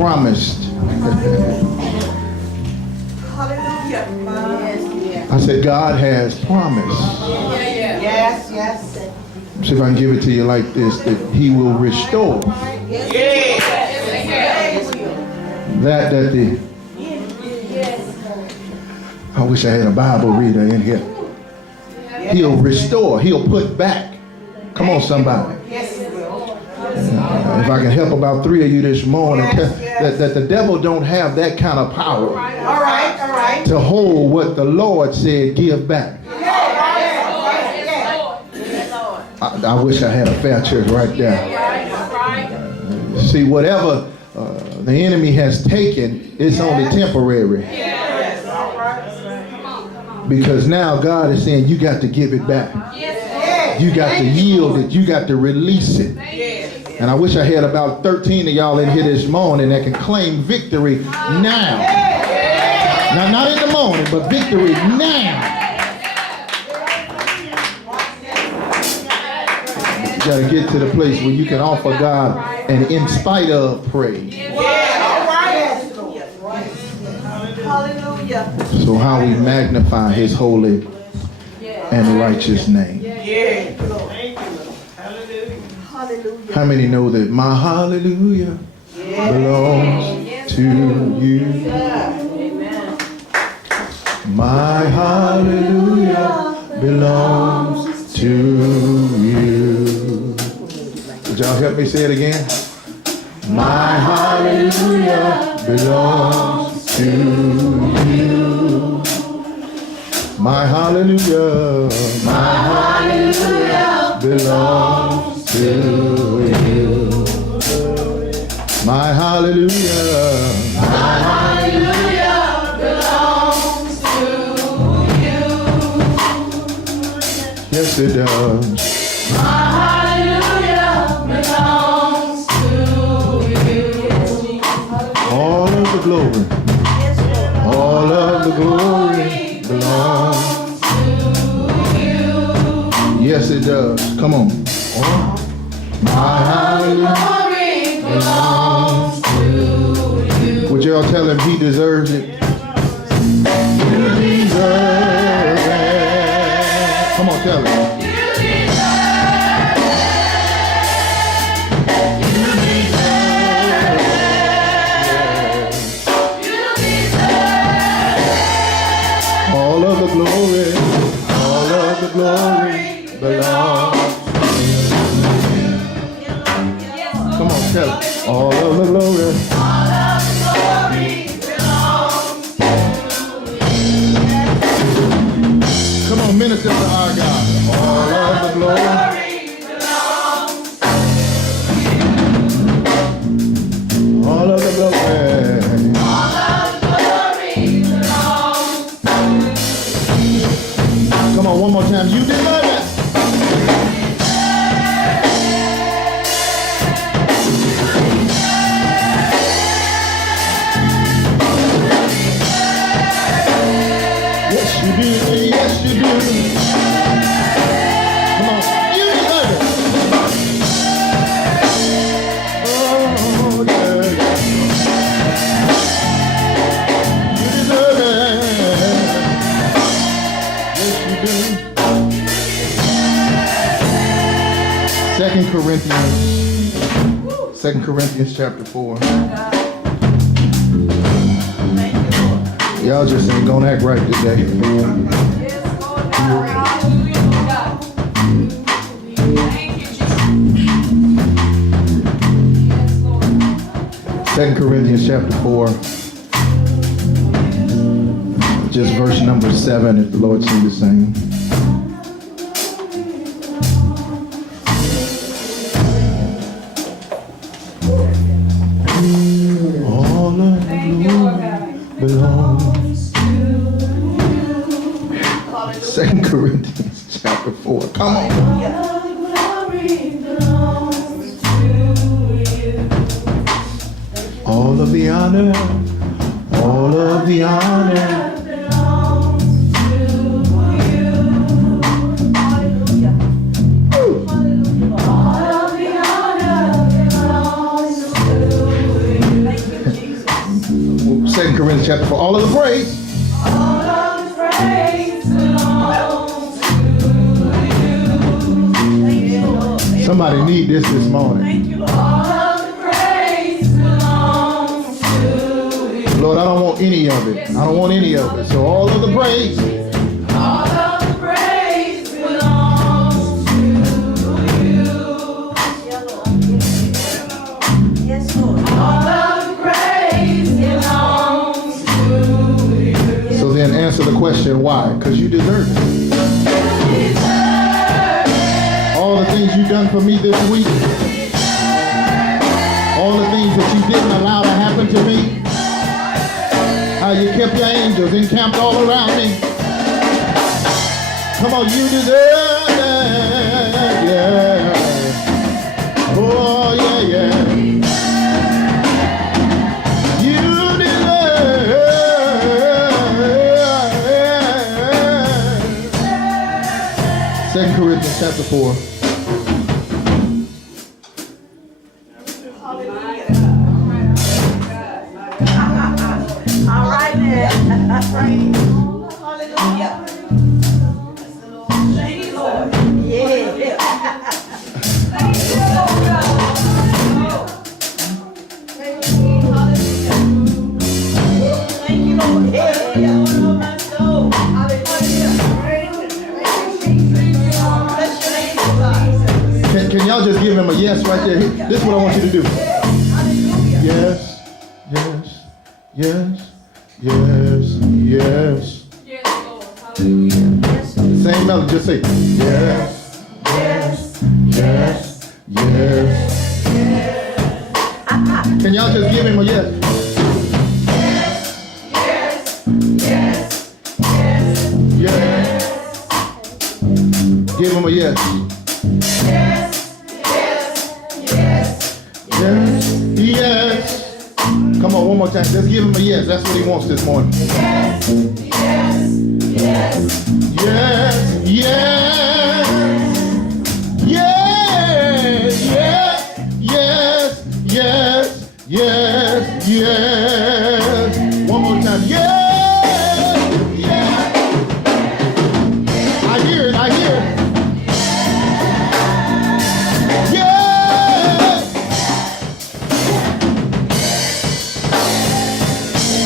promised. I said, God has promised. Yes, yes. See if I can give it to you like this, that he will restore that the, I wish I had a Bible reader in here. He'll restore, he'll put back. Come on, somebody. If I can help about 3 of you this morning, that the devil don't have that kind of power to hold what the Lord said give back. I wish I had a fair church right there. See, whatever the enemy has taken, it's only temporary. Because now God is saying you got to give it back. You got to yield it. You got to release it. And I wish I had about 13 of y'all in here this morning that can claim victory now. Now, not in the morning, but victory now. You got to get to the place where you can offer God an in spite of praise. So how we magnify his holy and righteous name. How many know that my hallelujah belongs to you? My hallelujah belongs to you. Would y'all help me say it again? My hallelujah belongs to you. My hallelujah belongs to you. My hallelujah belongs to you. Yes, it does. My hallelujah belongs to you. All of the glory. All of the glory belongs to you. Yes, it does. Come on. My hallelujah belongs to you. Would y'all tell him he deserves it? You deserve it. Come on, tell him. All of the glory belongs to you. Come on, tell it. All of the glory belongs to you. Come on, minister to our God. All of the glory belongs to you. All of the glory. Come on, one more time. You deserve it. Yes, you do. Yes, you do. Come on. You deserve it. Oh, yeah. You deserve it. 2 Corinthians chapter 4. Y'all just ain't gonna act right today. Second Corinthians chapter 4. Just verse number 7 if the Lord seemed to sing. All of the glory belongs to you. 2 Corinthians chapter 4. Come on. All of the honor, all of the honor. 2 Corinthians chapter 4. All of the praise. All of the praise belongs to you. Somebody need this morning. Thank you, Lord. All of the praise belongs to you. Lord, I don't want any of it. I don't want any of it. So all of the praise. All of the praise belongs to you. Yes, Lord. All of the praise belongs to you. So then answer the question, why? Because you deserve it. All the things you've done for me this week, all the things that you didn't allow to happen to me, how you kept your angels encamped all around me. Come on, you deserve it, yeah. Oh, yeah, yeah. You deserve it. 2 Corinthians chapter 4. All right, man. Hallelujah. Thank you, Lord. Yeah. Thank you, Lord. Thank you, Lord. Yeah. My soul. Hallelujah. Bless your name, God. Can y'all just give him a yes right there? This is what I want you to do. Hallelujah. Yes, yes, yes, yes, yes. Yes, Lord. Hallelujah. Same melody, just say yes, yes, yes, yes. Can y'all just give him a yes? Yes. Give him a yes. Yes, yes. Come on, one more time. Just give him a yes. That's what he wants this morning. Yes, yes, yes, yes, yes, yes, yes, yes, yes. One more time. Yes, yes. I hear it. I hear it. Yes.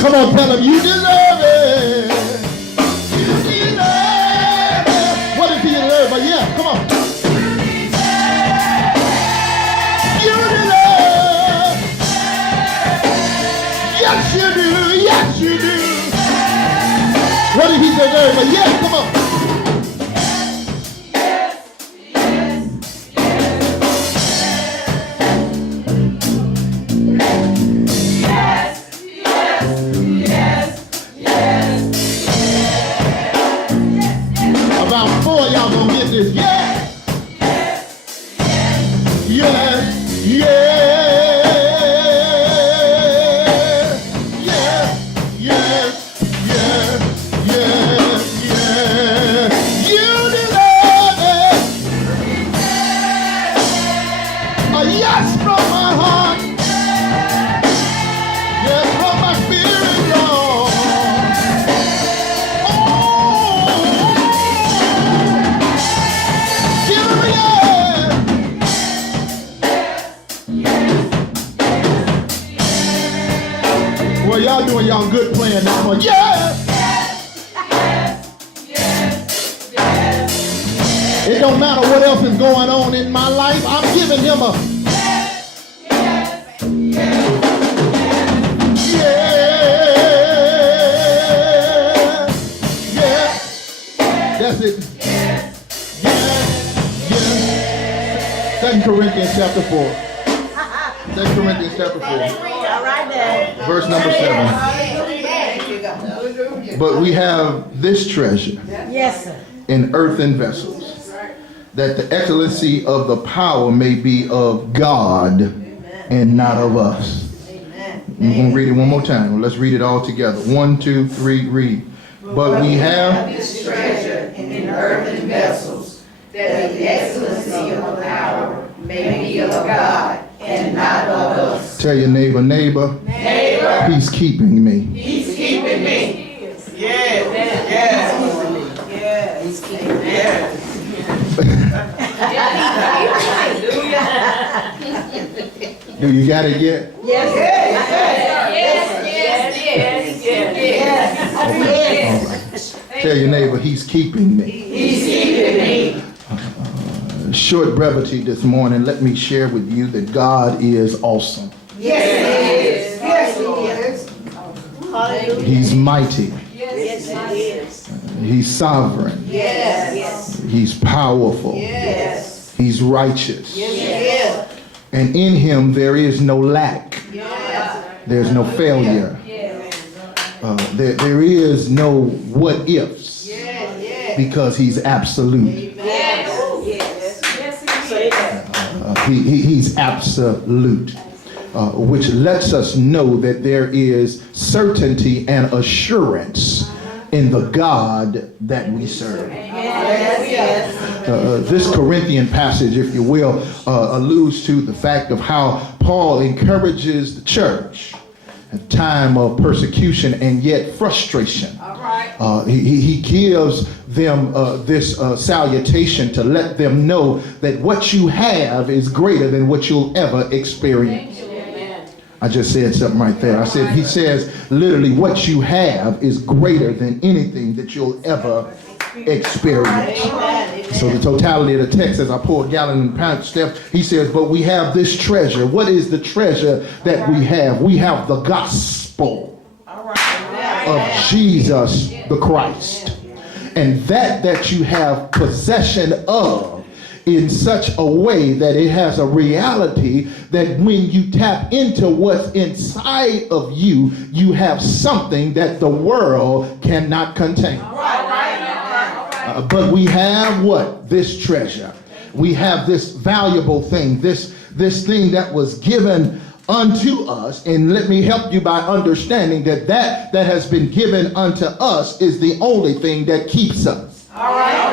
Come on, tell him you deserve it. You deserve it. What does he deserve? But yeah, come on. You deserve. Yes, you do. Yes, you do. What did he deserve? But yeah, come on. About four of y'all gonna get this. Yes. Yes. Yes. Yes. Yes. Yes. Yes. Yes. You deserve it. A yes from my heart. Yes, from my spirit, Lord. Give him a yes. Well, y'all doing y'all good playing now. But yes. It don't matter what else is going on in my life. I'm giving him a yes. That's it. Yes. 2 Corinthians chapter 4. 2 Corinthians chapter 4. All right, then. Verse number 7. Thank you, God. But we have this treasure Yes, sir. in earthen vessels, that the excellency of the power may be of God and not of us. I'm going to read it one more time. Let's read it all together. 1, 2, 3, read. But we have this treasure in earthen vessels, that the excellency of the power may be of God and not of us. Tell your neighbor, Neighbor, He's keeping me. He's keeping me. Yes. Yes. Yes. Yes. Do you got it yet? Yes. All right. Tell your neighbor, he's keeping me. He's keeping me. Short brevity this morning, let me share with you that God is awesome. Yes, yes, yes. Hallelujah. He's mighty. Yes, it is. He's sovereign. Yes. He's powerful. Yes. He's righteous. Yes. And in him there is no lack. Yes. There's no failure. There is no what ifs because he's absolute. He's absolute, which lets us know that there is certainty and assurance in the God that we serve. This Corinthian passage, if you will, alludes to the fact of how Paul encourages the church at a time of persecution and yet frustration. He gives them this salutation to let them know that what you have is greater than what you'll ever experience. I just said something right there. I said, he says literally what you have is greater than anything that you'll ever experience. So the totality of the text, as I pour a gallon and pound step, he says, but we have this treasure. What is the treasure that we have? We have the gospel of Jesus the Christ. And that you have possession of in such a way that it has a reality that when you tap into what's inside of you, you have something that the world cannot contain. But we have what? This treasure. We have this valuable thing, this thing that was given unto us. And let me help you by understanding that has been given unto us is the only thing that keeps us. All right.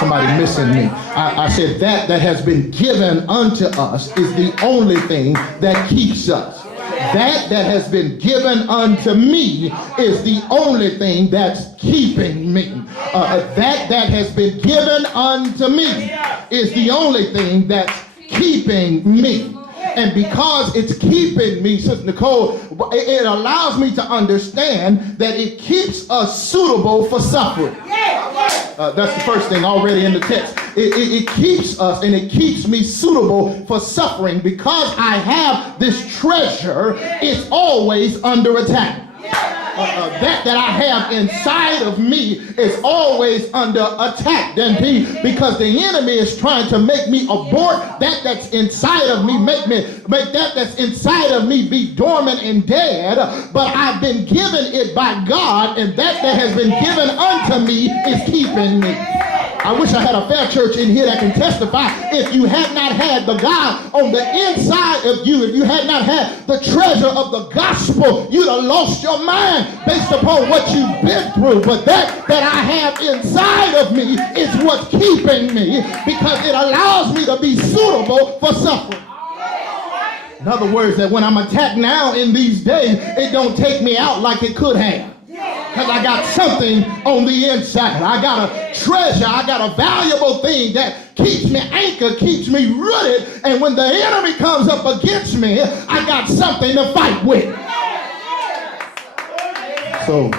Somebody missing me. I said that has been given unto us is the only thing that keeps us. That has been given unto me is the only thing that's keeping me. That has been given unto me is the only thing that's keeping me. And because it's keeping me, Sister Nicole, it allows me to understand that it keeps us suitable for suffering. That's the first thing already in the text. It keeps us and it keeps me suitable for suffering because I have this treasure. It's always under attack. That I have inside of me is always under attack. Because the enemy is trying to make me abort that's inside of me, make that's inside of me be dormant and dead. But I've been given it by God, and that has been given unto me is keeping me. I wish I had a fair church in here that can testify. If you had not had the God on the inside of you, if you had not had the treasure of the gospel, you'd have lost your mind based upon what you've been through. But that I have inside of me is what's keeping me because it allows me to be suitable for suffering. In other words, that when I'm attacked now in these days, it don't take me out like it could have. Because I got something on the inside. I got a treasure. I got a valuable thing that keeps me anchored, keeps me rooted. And when the enemy comes up against me, I got something to fight with. So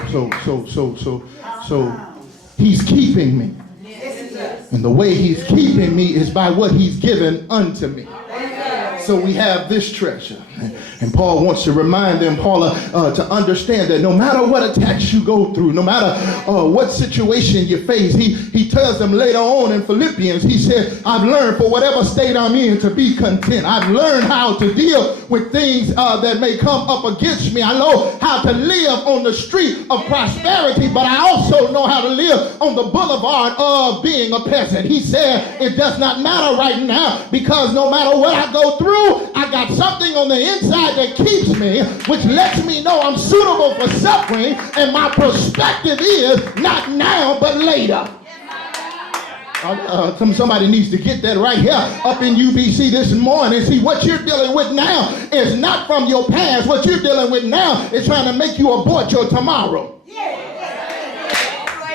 he's keeping me. And the way he's keeping me is by what he's given unto me. So we have this treasure. And Paul wants to remind them, Paula, to understand that no matter what attacks you go through, no matter what situation you face, he tells them later on in Philippians, he said, I've learned for whatever state I'm in to be content. I've learned how to deal with things that may come up against me. I know how to live on the street of prosperity, but I also know how to live on the boulevard of being a peasant. He said, it does not matter right now because no matter what I go through, I got something on the inside that keeps me, which lets me know I'm suitable for suffering, and my perspective is not now but later. Somebody needs to get that right here up in UBC this morning. See, what you're dealing with now is not from your past. What you're dealing with now is trying to make you abort your tomorrow.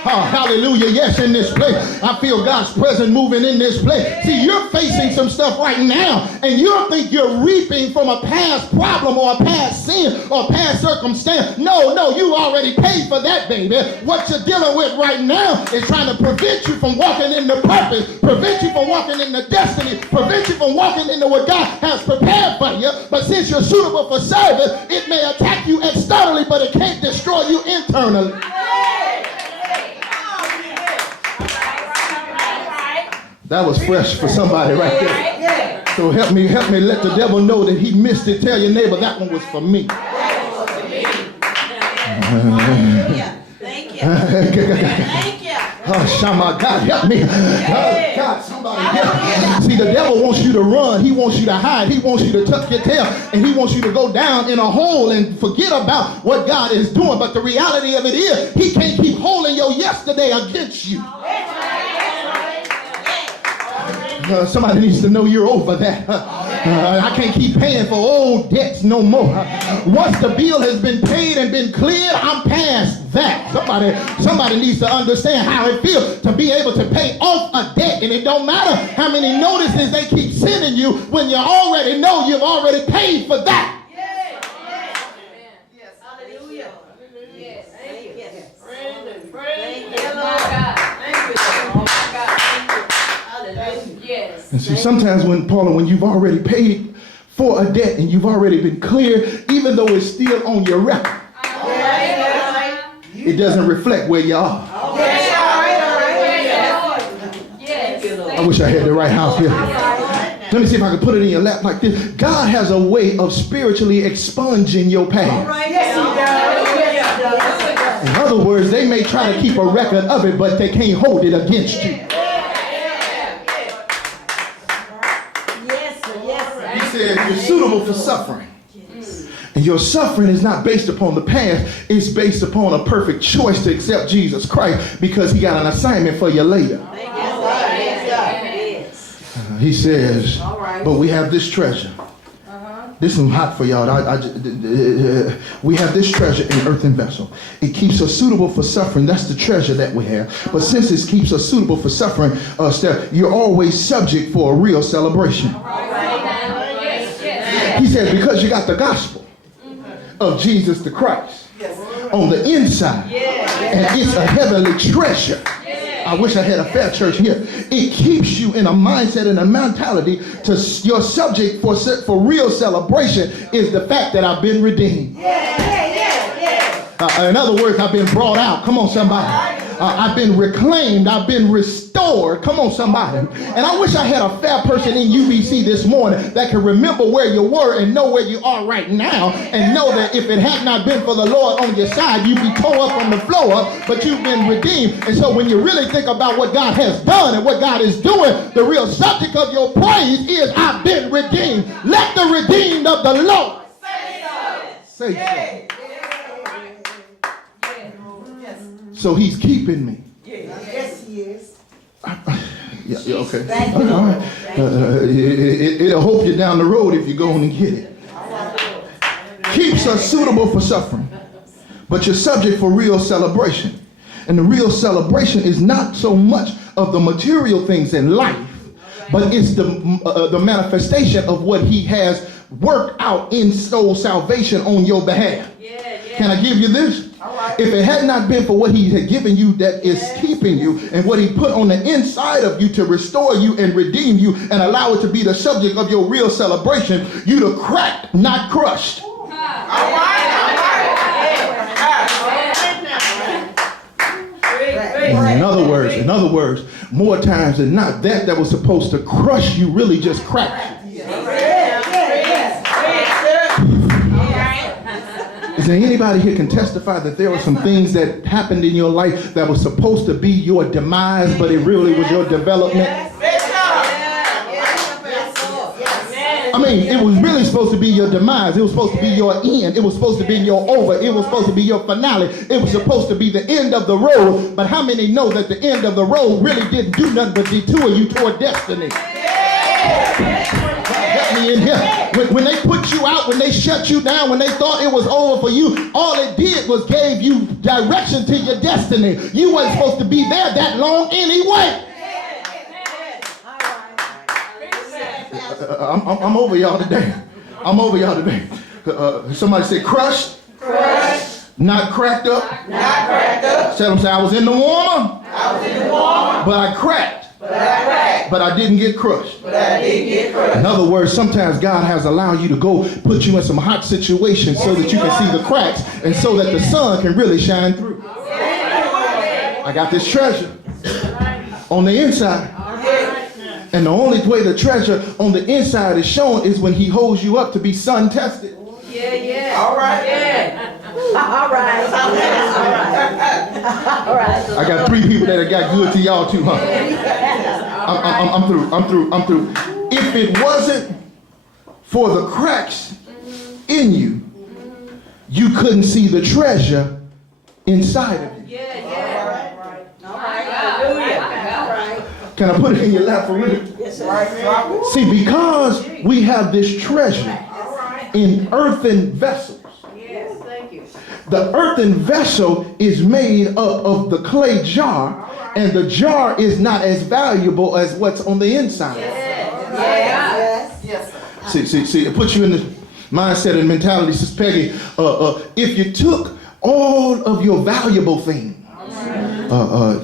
Oh, hallelujah. Yes, in this place. I feel God's presence moving in this place. See, you're facing some stuff right now, and you don't think you're reaping from a past problem or a past sin or past circumstance. No, you already paid for that, baby. What you're dealing with right now is trying to prevent you from walking in the purpose, prevent you from walking in the destiny, prevent you from walking into what God has prepared for you. But since you're suitable for service, it may attack you externally, but it can't destroy you internally. That was fresh for somebody right there. So help me let the devil know that he missed it. Tell your neighbor that one was for me. Thank you. Thank you. Oh, Shama, God help me. Oh, God, somebody help me. See, the devil wants you to run. He wants you to hide. He wants you to tuck your tail. And he wants you to go down in a hole and forget about what God is doing. But the reality of it is, he can't keep holding your yesterday against you. Somebody needs to know you're over that. I can't keep paying for old debts no more. Once the bill has been paid and been cleared, I'm past that. Somebody needs to understand how it feels to be able to pay off a debt. And it don't matter how many notices they keep sending you when you already know you've already paid for that. And see, sometimes when you've already paid for a debt and you've already been cleared, even though it's still on your record, it doesn't reflect where you are. I wish I had the right house here. Let me see if I can put it in your lap like this. God has a way of spiritually expunging your past. In other words, they may try to keep a record of it, but they can't hold it against you. He said you're suitable for suffering. And your suffering is not based upon the past. It's based upon a perfect choice to accept Jesus Christ because he got an assignment for you later. He says, but we have this treasure. This is hot for y'all. We have this treasure in earthen vessel. It keeps us suitable for suffering. That's the treasure that we have. But since it keeps us suitable for suffering, Steph, you're always subject for a real celebration. He said, because you got the gospel of Jesus the Christ on the inside, and it's a heavenly treasure. I wish I had a fair church here. It keeps you in a mindset and a mentality to your subject for real celebration is the fact that I've been redeemed. In other words, I've been brought out. Come on, somebody. I've been reclaimed. I've been restored. Come on, somebody. And I wish I had a fair person in UBC this morning that can remember where you were and know where you are right now and know that if it had not been for the Lord on your side, you'd be tore up on the floor, but you've been redeemed. And so when you really think about what God has done and what God is doing, the real subject of your praise is I've been redeemed. Let the redeemed of the Lord say so. So he's keeping me. Yes, he is. Yeah, okay. All right. It'll help you down the road if you go on and get it. Keeps us suitable for suffering, but you're subject for real celebration. And the real celebration is not so much of the material things in life, but it's the manifestation of what he has worked out in soul salvation on your behalf. Can I give you this? If it had not been for what he had given you that is keeping you and what he put on the inside of you to restore you and redeem you and allow it to be the subject of your real celebration, you'd have cracked, not crushed. In other words, more times than not, that was supposed to crush you really just cracked you. Is there anybody here can testify that there were some things that happened in your life that was supposed to be your demise, but it really was your development? I mean, it was really supposed to be your demise. It was supposed to be your end. It was supposed to be your over. It was supposed to be your finale. It was supposed to be the end of the road. But how many know that the end of the road really didn't do nothing but detour you toward destiny? Get me in here. When they put you out, when they shut you down, when they thought it was over for you, all it did was gave you direction to your destiny. You weren't supposed to be there that long anyway. I'm over y'all today. I'm over y'all today. Somebody said crushed. Crushed. Not cracked up. Not cracked up. Tell them, say, I was in the warmer. I was in the warmer. But I cracked. But I cracked. But I didn't get crushed. But I didn't get crushed. In other words, sometimes God has allowed you to go put you in some hot situations so that you can see the cracks and so that the sun can really shine through. I got this treasure on the inside. And the only way the treasure on the inside is shown is when he holds you up to be sun tested. Yeah. All right. Yeah. All right. All right. I got 3 people that got good to y'all too, huh? I'm through. If it wasn't for the cracks in you, you couldn't see the treasure inside of you. Can I put it in your lap for real? Yes, sir. See, because we have this treasure in earthen vessels. The earthen vessel is made up of the clay jar, and the jar is not as valuable as what's on the inside. Yes. See, it puts you in the mindset and mentality, Sister Peggy. If you took all of your valuable things,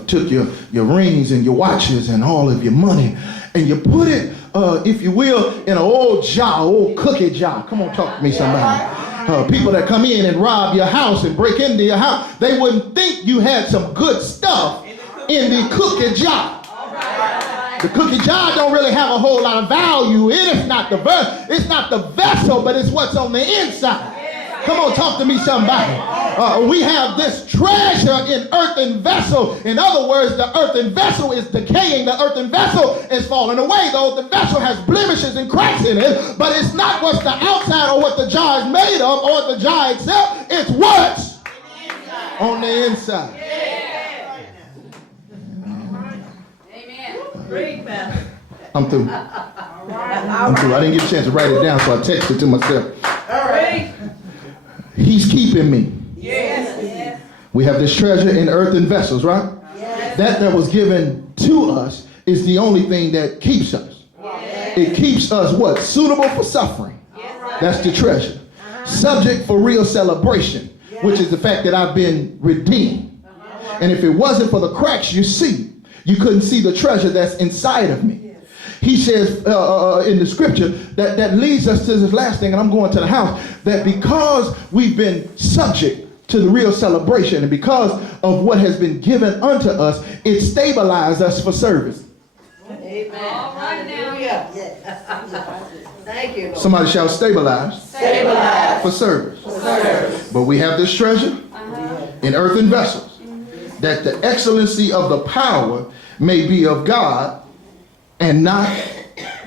took your rings and your watches and all of your money, and you put it, if you will, in an old jar, old cookie jar. Come on, talk to me, somebody. People that come in and rob your house and break into your house, they wouldn't think you had some good stuff in the cookie jar. The cookie jar don't really have a whole lot of value. It's not the vessel, but it's what's on the inside. Come on, talk to me, somebody. We have this treasure in earthen vessel. In other words, the earthen vessel is decaying. The earthen vessel is falling away. The earthen vessel has blemishes and cracks in it, but it's not what's the outside or what the jar is made of or the jar itself. It's what's on the inside. I'm through. I'm through. I didn't get a chance to write it down, so I texted to myself. All right. He's keeping me. Yes. We have this treasure in earthen vessels, right? Yes. That was given to us is the only thing that keeps us. It keeps us what? Suitable for suffering. That's the treasure. Subject for real celebration, which is the fact that I've been redeemed. And if it wasn't for the cracks you see, you couldn't see the treasure that's inside of me. He says in the scripture that leads us to this last thing, and I'm going to the house, that because we've been subject to the real celebration and because of what has been given unto us, it stabilizes us for service. Amen. Hallelujah. Thank you, Lord. Somebody shall stabilize Stabilize. for service. For service. But we have this treasure in earthen vessels, that the excellency of the power may be of God and not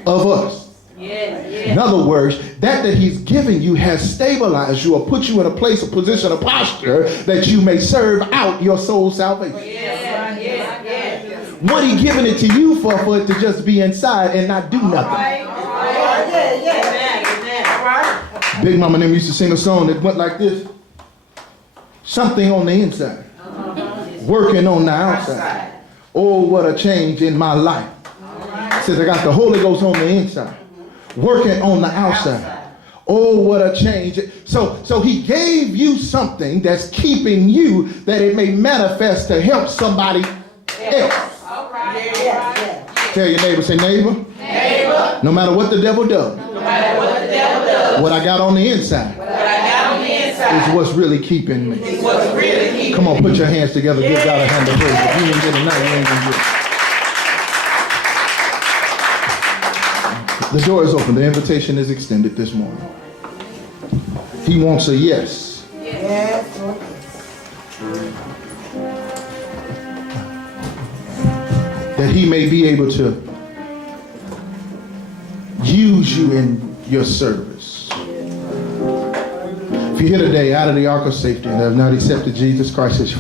of us. In other words, that he's given you has stabilized you or put you in a place, a position, a posture that you may serve out your soul's salvation. What he given it to you for it to just be inside and not do nothing. Big Mama and them used to sing a song that went like this. Something on the inside, working on the outside. Oh, what a change in my life. Says I got the Holy Ghost on the inside, working on the outside. Oh, what a change. So he gave you something that's keeping you that it may manifest to help somebody else. Tell your neighbor, say neighbor, no matter what the devil does, what I got on the inside is what's really keeping me. Come on, put your hands together, give God a hand of praise. If you ain't get it now, you ain't gonna get it. The door is open. The invitation is extended this morning. He wants a yes. That he may be able to use you and your service. If you're here today out of the ark of safety and have not accepted Jesus Christ as